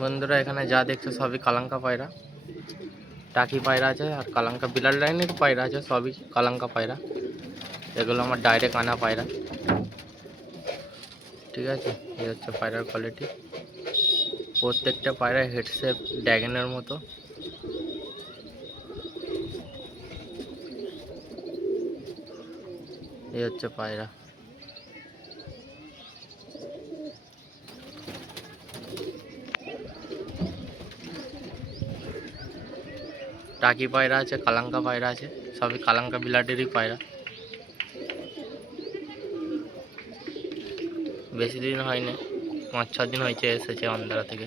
বন্ধুরা এখানে যা দেখছো সবই কালাঙ্কা পায়রা, টাকি পায়রা আছে আর কালাঙ্কা বিলার লাইনের পায়রা আছে, সবই কালাঙ্কা পায়রা। এগুলো আমার ডাইরেক্ট আনা পায়রা, ঠিক আছে। এই হচ্ছে পায়রার কোয়ালিটি। প্রত্যেকটা পায়রা হেড শেপ ড্র্যাগনের মতো। এই হচ্ছে পায়রা। টাকি পায়রা আছে, কালাঙ্কা পায়রা আছে, সবই কালাঙ্কা বিলাটেরই পায়রা। বেশি দিন হয়নি, 5-6 দিন হয়েছে এসেছে অন্ধ্রা থেকে।